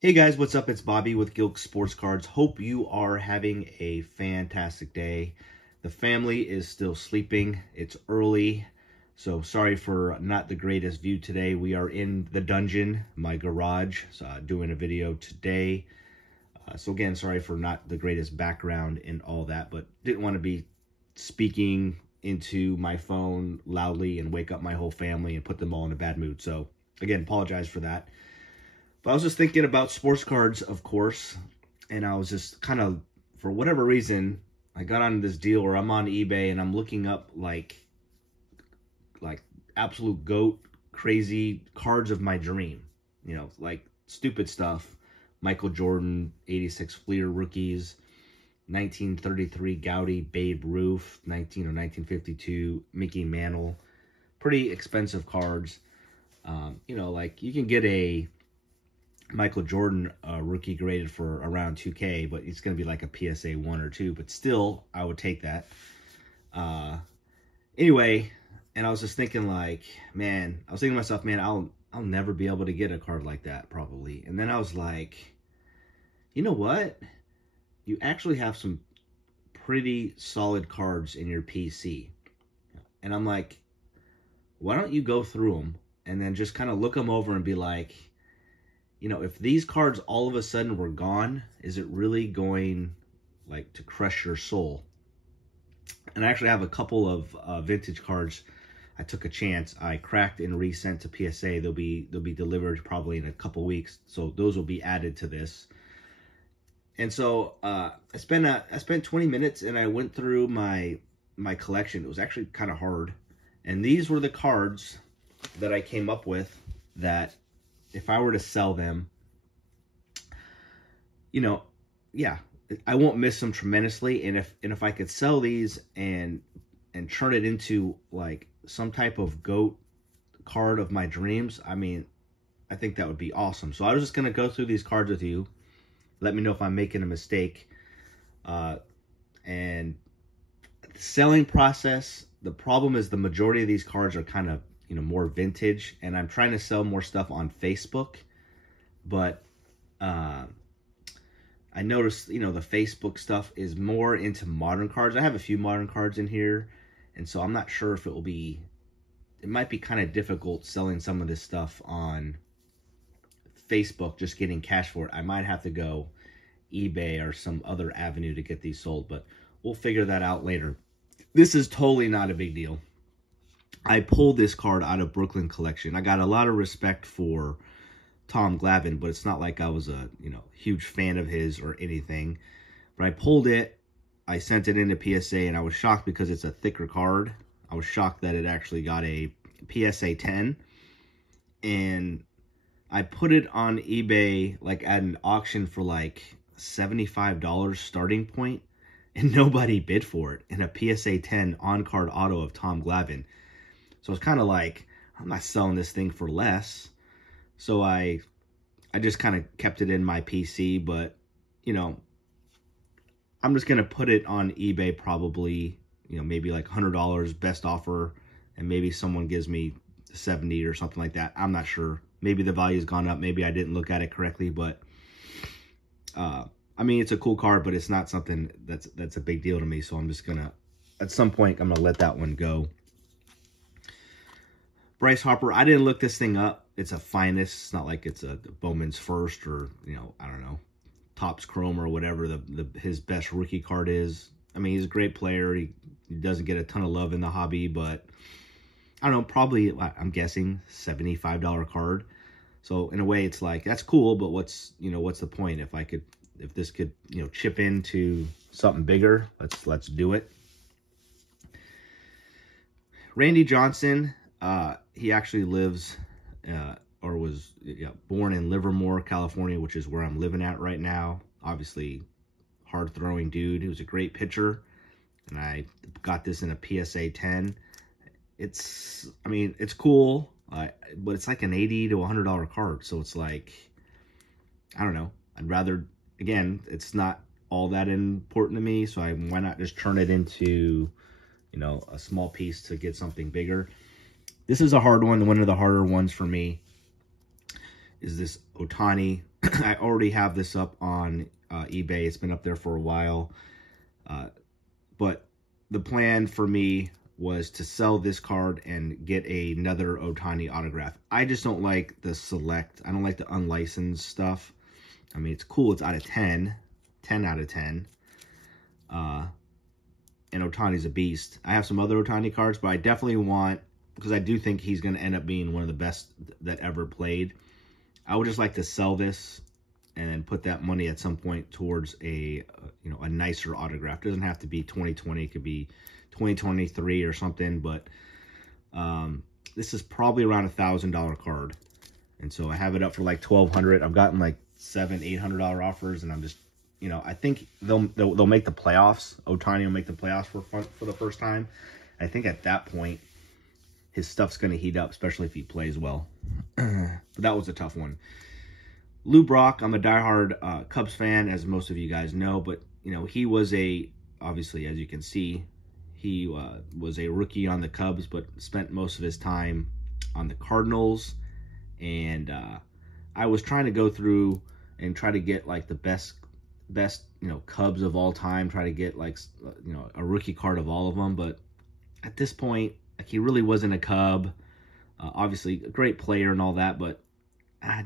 Hey guys, what's up? It's Bobby with Gilk Sports Cards. Hope you are having a fantastic day. The family is still sleeping. It's early, so sorry for not the greatest view today. We are in the dungeon, my garage, doing a video today. So again, sorry for not the greatest background and all that, but didn't want to be speaking into my phone loudly and wake up my whole family and put them all in a bad mood. So again, apologize for that. But I was just thinking about sports cards, of course, and I was just kind of, for whatever reason, I got on this deal where I'm on eBay and I'm looking up like absolute GOAT crazy cards of my dream. You know, like stupid stuff. Michael Jordan, 86 Fleer rookies, 1933 Gaudy Babe Ruth, 1952 Mickey Mantle. Pretty expensive cards. You know, like you can get a Michael Jordan rookie graded for around 2K, but it's going to be like a PSA 1 or 2, but still, I would take that. Anyway, and I was just thinking like, man, I was thinking to myself, man, I'll never be able to get a card like that probably. And then I was like, you know what? You actually have some pretty solid cards in your PC. And I'm like, why don't you go through them and then just kind of look them over and be like, you know, if these cards all of a sudden were gone, is it really going like to crush your soul? And I actually have a couple of vintage cards. I took a chance. I cracked and resent to PSA. They'll be delivered probably in a couple weeks. So those will be added to this. And so I spent 20 minutes and I went through my collection. It was actually kind of hard. And these were the cards that I came up with that if I were to sell them, you know, yeah, I won't miss them tremendously. And if I could sell these and turn it into like some type of GOAT card of my dreams, I mean, I think that would be awesome. So I was just going to go through these cards with you. Let me know if I'm making a mistake. And the selling process, the problem is the majority of these cards are kind of, you know, more vintage, and I'm trying to sell more stuff on Facebook, but I noticed, you know, the Facebook stuff is more into modern cards. I have a few modern cards in here, and so I'm not sure if it might be kind of difficult selling some of this stuff on Facebook, just getting cash for it. I might have to go eBay or some other avenue to get these sold, but we'll figure that out later. This is totally not a big deal. I pulled this card out of Brooklyn Collection. I got a lot of respect for Tom Glavine, but it's not like I was a, you know, huge fan of his or anything. But I pulled it, I sent it into PSA, and I was shocked because it's a thicker card. I was shocked that it actually got a PSA 10. And I put it on eBay like at an auction for like $75 starting point, and nobody bid for it in a PSA 10 on-card auto of Tom Glavine. So it's kind of like, I'm not selling this thing for less. So I just kind of kept it in my PC, but, you know, I'm just going to put it on eBay probably, you know, maybe like $100 best offer, and maybe someone gives me 70 or something like that. I'm not sure. Maybe the value's gone up. Maybe I didn't look at it correctly, but I mean, it's a cool card, but it's not something that's a big deal to me. So I'm just going to, at some point, I'm going to let that one go. Bryce Harper, I didn't look this thing up. It's a finest. It's not like it's a Bowman's First or, you know, I don't know, Topps Chrome or whatever his best rookie card is. I mean, he's a great player. He doesn't get a ton of love in the hobby, but I don't know, probably, I'm guessing, $75 card. So in a way, it's like, that's cool, but what's the point? If this could, you know, chip into something bigger, let's do it. Randy Johnson, he actually lives or was born in Livermore, California, which is where I'm living at right now. Obviously, hard-throwing dude. He was a great pitcher, and I got this in a PSA 10. I mean, it's cool, but it's like an $80 to $100 card, so it's like, I don't know. I'd rather, again, it's not all that important to me, so why not just turn it into, you know, a small piece to get something bigger. This is a hard one. One of the harder ones for me is this Ohtani I already have this up on eBay. It's been up there for a while. But the plan for me was to sell this card and get another Ohtani autograph. I just don't like the select. I don't like the unlicensed stuff. I mean, it's cool. It's out of 10. 10 out of 10. And Ohtani's a beast. I have some other Ohtani cards, but I definitely want, because I do think he's going to end up being one of the best that ever played. I would just like to sell this and then put that money at some point towards a a nicer autograph. It doesn't have to be 2020. It could be 2023 or something, but this is probably around $1,000 card. And so I have it up for like $1,200. I've gotten like $700-800 offers, and I'm just, I think they'll make the playoffs. Ohtani will make the playoffs for the first time. I think at that point, his stuff's going to heat up, especially if he plays well. But that was a tough one. Lou Brock, I'm a diehard Cubs fan, as most of you guys know. But, he was obviously, as you can see, he was a rookie on the Cubs, but spent most of his time on the Cardinals. And I was trying to go through and try to get, like, the best Cubs of all time. Try to get, like, a rookie card of all of them. But at this point, like, he really wasn't a Cub. Obviously, a great player and all that, but I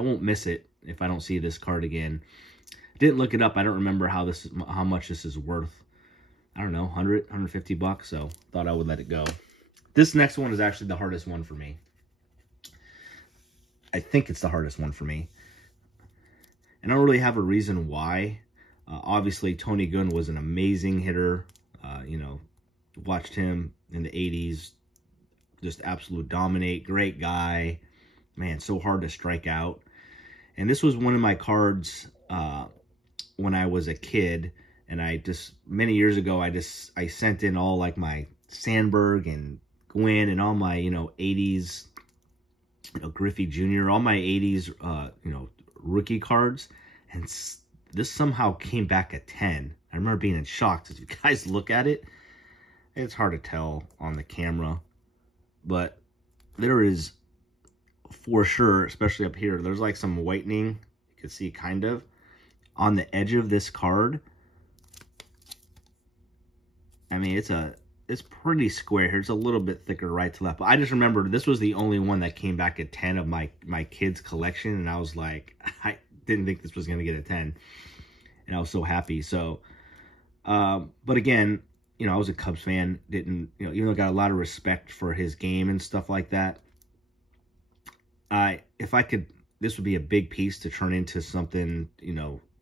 won't miss it if I don't see this card again. Didn't look it up. I don't remember how much this is worth. I don't know, 100, 150 bucks. So thought I would let it go. This next one is actually the hardest one for me. I think it's the hardest one for me. And I don't really have a reason why. Obviously, Tony Gwynn was an amazing hitter. Watched him in the 80s. Just absolute dominate. Great guy. Man, so hard to strike out. And this was one of my cards when I was a kid. And many years ago, I sent in all like my Sandberg and Gwynn and all my, 80s, Griffey Jr., all my 80s, rookie cards. And this somehow came back at 10. I remember being in shock. If you guys look at it, it's hard to tell on the camera. But there is, for sure, especially up here, there's like some whitening. You can see kind of on the edge of this card. I mean, it's pretty square here. It's a little bit thicker right to left. But I just remember this was the only one that came back at 10 of my kids' collection. And I was like, I didn't think this was going to get a 10. And I was so happy. So, but again, I was a Cubs fan. Even though I got a lot of respect for his game and stuff like that. If I could, this would be a big piece to turn into something,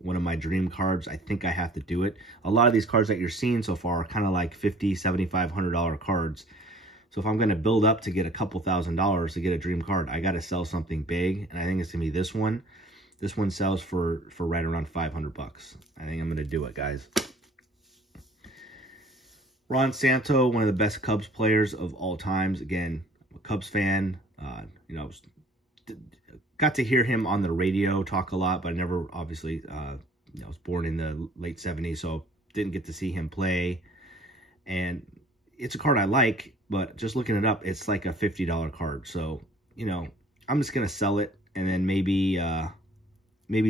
one of my dream cards. I think I have to do it. A lot of these cards that you're seeing so far are kind of like $50, $75, $100 cards. So if I'm going to build up to get a couple $1,000s to get a dream card, I got to sell something big. And I think it's going to be this one. This one sells for right around 500 bucks. I think I'm going to do it, guys. Ron Santo, one of the best Cubs players of all times. Again, I'm a Cubs fan. Got to hear him on the radio talk a lot, but I never, obviously, I was born in the late 70s, so didn't get to see him play. And it's a card I like, but just looking it up, it's like a $50 card. So, I'm just going to sell it, and then maybe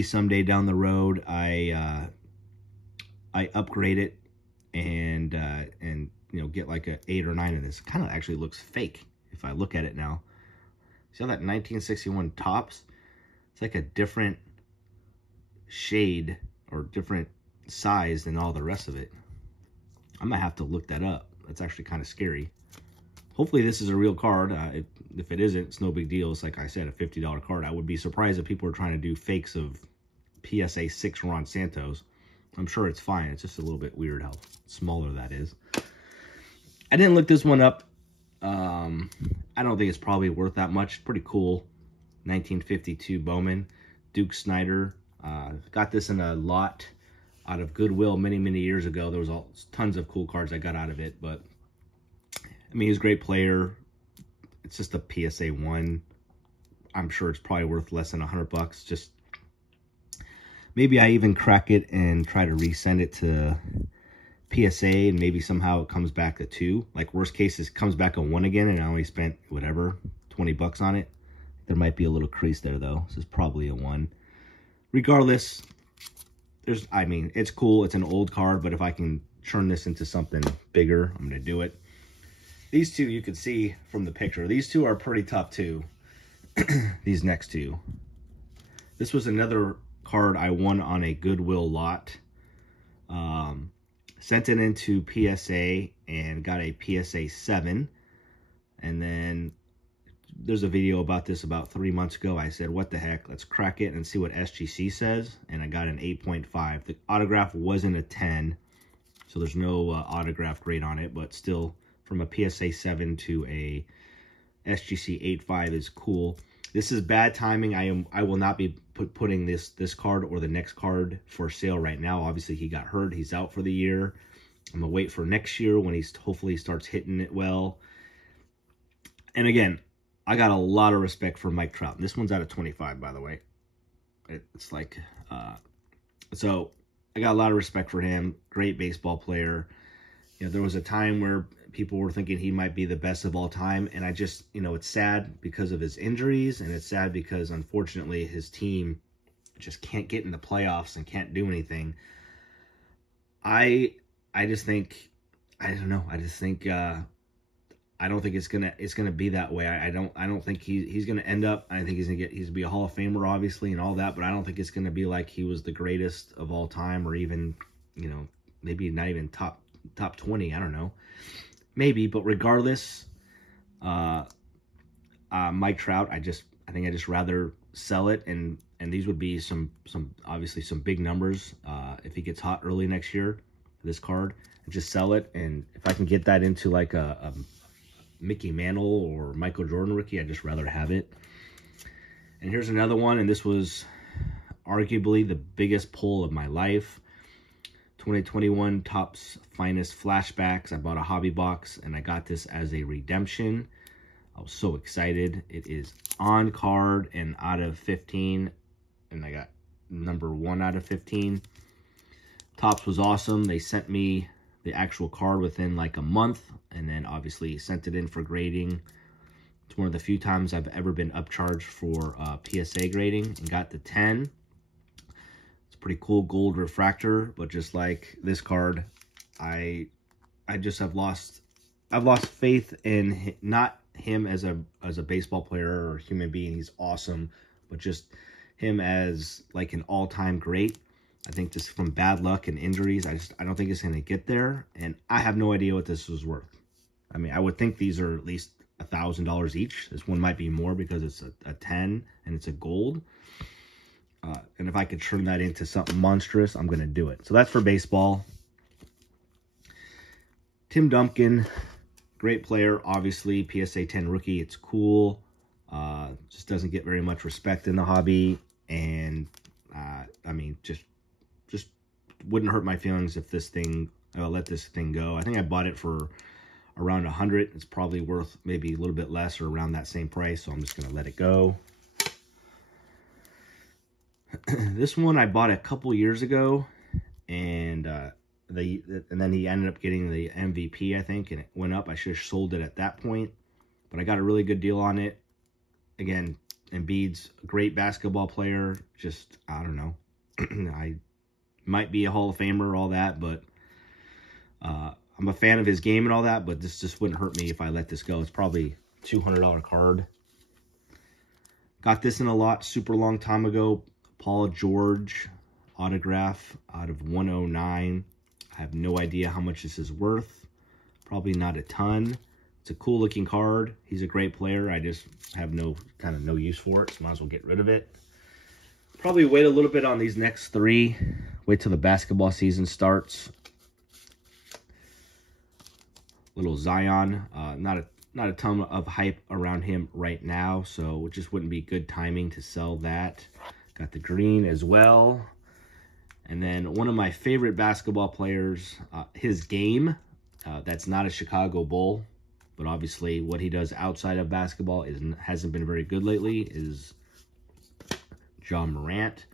someday down the road, I upgrade it and get like a 8 or 9 of this. It kind of actually looks fake if I look at it now. See how that 1961 tops? It's like a different shade or different size than all the rest of it. I might have to look that up. That's actually kind of scary. Hopefully this is a real card. If it isn't, it's no big deal. It's like I said, a $50 card. I would be surprised if people are trying to do fakes of PSA 6 Ron Santos. I'm sure it's fine. It's just a little bit weird how smaller that is. I didn't look this one up. I don't think it's probably worth that much. Pretty cool. 1952 Bowman. Duke Snider. Got this in a lot out of Goodwill many, many years ago. There was tons of cool cards I got out of it. But, I mean, he's a great player. It's just a PSA 1. I'm sure it's probably worth less than 100 bucks. Just maybe I even crack it and try to resend it to PSA, and maybe somehow it comes back a 2. Like, worst case, it comes back a 1 again, and I only spent, whatever, 20 bucks on it. There might be a little crease there, though. This is probably a 1. regardless, I mean, it's cool. It's an old card, but if I can turn this into something bigger, I'm going to do it. These two, you can see from the picture, these two are pretty tough too. These next two. This was another card I won on a Goodwill lot. Sent it into PSA and got a PSA 7. And then there's a video about this about 3 months ago. I said, what the heck, let's crack it and see what SGC says. And I got an 8.5. The autograph wasn't a 10, so there's no autograph grade on it, but still from a PSA 7 to a SGC 8.5 is cool. This is bad timing. I will not be putting this card or the next card for sale right now. Obviously, he got hurt. He's out for the year. I'm going to wait for next year when he's hopefully starts hitting it well. And again, I got a lot of respect for Mike Trout. This one's out of 25, by the way. It's like, so I got a lot of respect for him. Great baseball player. You know, there was a time where people were thinking he might be the best of all time. And I just, you know, it's sad because of his injuries. And it's sad because, unfortunately, his team just can't get in the playoffs and can't do anything. I just think, I don't know. I just think, I don't think it's gonna be that way. I don't think he's gonna end up. I think he's gonna be a Hall of Famer, obviously, and all that. But I don't think it's gonna be like he was the greatest of all time, or even, you know, maybe not even top 20. I don't know, maybe. But regardless, Mike Trout, I think I just rather sell it, and these would be some obviously some big numbers if he gets hot early next year. This card, and just sell it, and if I can get that into like a Mickey Mantle or Michael Jordan rookie, I'd just rather have it. And here's another one, and this was arguably the biggest pull of my life. 2021 Topps Finest Flashbacks. I bought a hobby box, and I got this as a redemption. I was so excited. It is on card and out of 15, and I got number 1 out of 15. Topps was awesome. They sent me the actual card within like a month, and then obviously sent it in for grading. It's one of the few times I've ever been upcharged for PSA grading, and got the 10. It's a pretty cool gold refractor, but just like this card, I just have lost faith in not him as a baseball player or human being. He's awesome, but just him as like an all-time great. I think just from bad luck and injuries, I don't think it's going to get there. And I have no idea what this was worth. I mean, I would think these are at least $1,000 each. This one might be more because it's a 10 and it's a gold. And if I could turn that into something monstrous, I'm going to do it. So that's for baseball. Tim Duncan, great player, obviously. PSA 10 rookie. It's cool. Just doesn't get very much respect in the hobby. And, I mean, just wouldn't hurt my feelings if this thing, let this thing go. I think I bought it for around 100. It's probably worth maybe a little bit less or around that same price, so I'm just going to let it go. This one I bought a couple years ago, and then he ended up getting the MVP, I think, and it went up. I should have sold it at that point, but I got a really good deal on it. Again, Embiid's a great basketball player. Just, I don't know. I might be a Hall of Famer, all that, but I'm a fan of his game and all that, but this just wouldn't hurt me if I let this go. It's probably a $200 card. Got this in a lot super long time ago. Paul George autograph out of 109. I have no idea how much this is worth. Probably not a ton. It's a cool looking card. He's a great player. I just have no use for it, so might as well get rid of it. Probably wait a little bit on these next 3. Wait till the basketball season starts. Little Zion. Not a ton of hype around him right now, so it just wouldn't be good timing to sell that. Got the green as well. And then one of my favorite basketball players, his game, that's not a Chicago Bull, but obviously what he does outside of basketball hasn't been very good lately, is John Morant.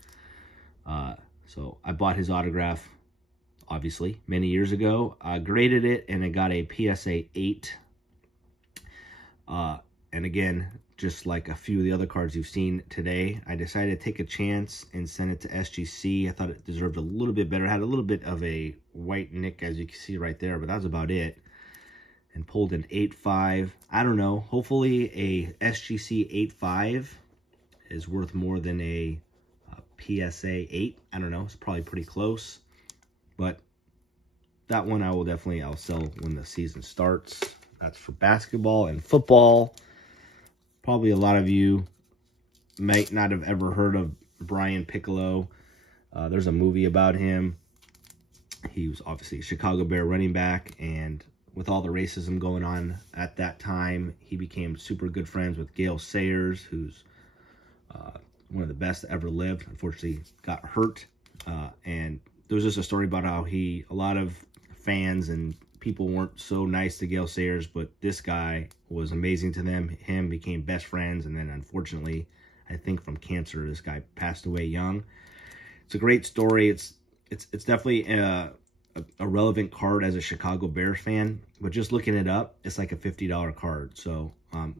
So I bought his autograph, obviously, many years ago. I graded it, and I got a PSA 8. And again, just like a few of the other cards you've seen today. I decided to take a chance and send it to SGC. I thought it deserved a little bit better. It had a little bit of a white nick, as you can see right there, but that was about it. And pulled an 8.5. I don't know. Hopefully a SGC 8.5 is worth more than a PSA 8. I don't know. It's probably pretty close. But that one I'll sell when the season starts. That's for basketball and football. Probably a lot of you might not have ever heard of Brian Piccolo. There's a movie about him. He was obviously a Chicago Bear running back, and with all the racism going on at that time, he became super good friends with Gail Sayers, who's one of the best that ever lived. Unfortunately, got hurt. And there was just a story about how a lot of fans and people weren't so nice to Gail Sayers, but this guy was amazing to them. Him became best friends, and then unfortunately, I think from cancer, this guy passed away young. It's a great story. It's definitely a relevant card as a Chicago Bears fan, but just looking it up, it's like a $50 card. So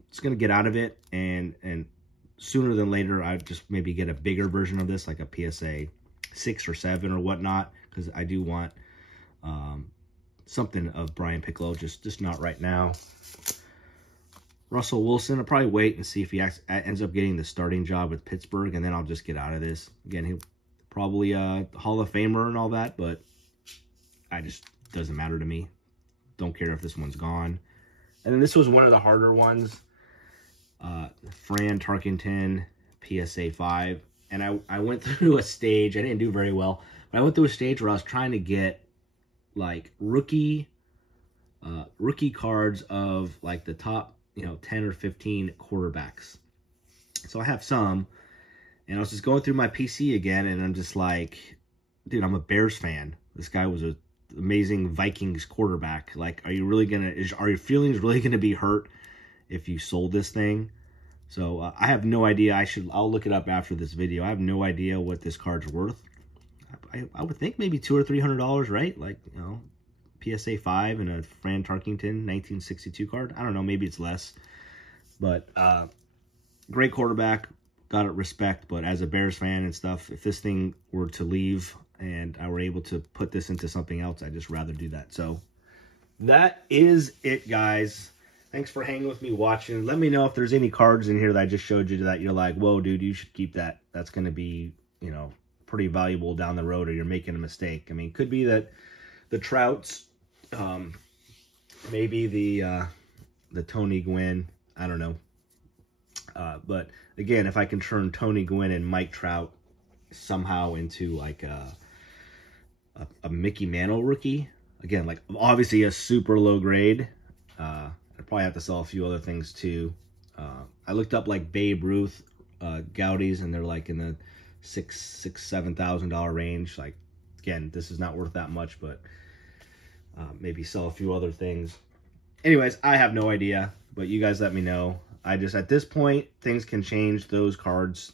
it's gonna get out of it, and sooner than later, I'd just maybe get a bigger version of this, like a PSA 6 or 7 or whatnot, because I do want something of Brian Piccolo, just not right now. Russell Wilson, I'll probably wait and see if he ends up getting the starting job with Pittsburgh, and then I'll just get out of this. Again, he'll probably Hall of Famer and all that, but doesn't matter to me. Don't care if this one's gone. And then this was one of the harder ones. Fran Tarkenton, PSA 5. And I went through a stage. I didn't do very well. But I went through a stage where I was trying to get like rookie cards of like the top, 10 or 15 quarterbacks. So I have some. And I was just going through my PC again, and I'm just like, dude, I'm a Bears fan. This guy was an amazing Vikings quarterback. Like, are your feelings really gonna be hurt if you sold this thing? So I have no idea. I'll look it up after this video. I have no idea what this card's worth. I would think maybe $200 or $300, right? Like, PSA 5 and a Fran Tarkenton 1962 card. I don't know, maybe it's less. But great quarterback, got it, respect. But as a Bears fan and stuff, if this thing were to leave and I were able to put this into something else, I'd just rather do that. So that is it, guys. Thanks for hanging with me watching. Let me know if there's any cards in here that I just showed you that you're like, whoa, dude, you should keep that. That's going to be, pretty valuable down the road, or you're making a mistake. I mean, could be that the Trouts, maybe the Tony Gwynn, I don't know. But again, if I can turn Tony Gwynn and Mike Trout somehow into like a Mickey Mantle rookie, again, like obviously a super low grade, I'd probably have to sell a few other things too. I looked up like Babe Ruth Gaudies, and they're like in the $7,000 range. Like, again, this is not worth that much, but maybe sell a few other things. Anyways, I have no idea, but you guys let me know. At this point, things can change. Those cards,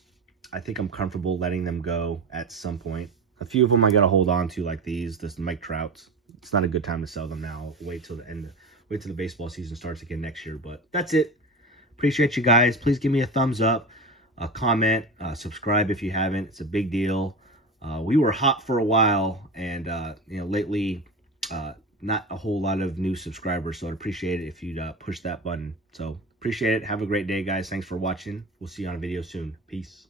I think I'm comfortable letting them go at some point. A few of them I got to hold on to, like this Mike Trouts. It's not a good time to sell them now. Wait till the end. Wait till the baseball season starts again next year. But that's it. Appreciate you guys. Please give me a thumbs up, a comment, subscribe if you haven't. It's a big deal. We were hot for a while, and lately, not a whole lot of new subscribers. So I'd appreciate it if you'd push that button. So appreciate it. Have a great day, guys. Thanks for watching. We'll see you on a video soon. Peace.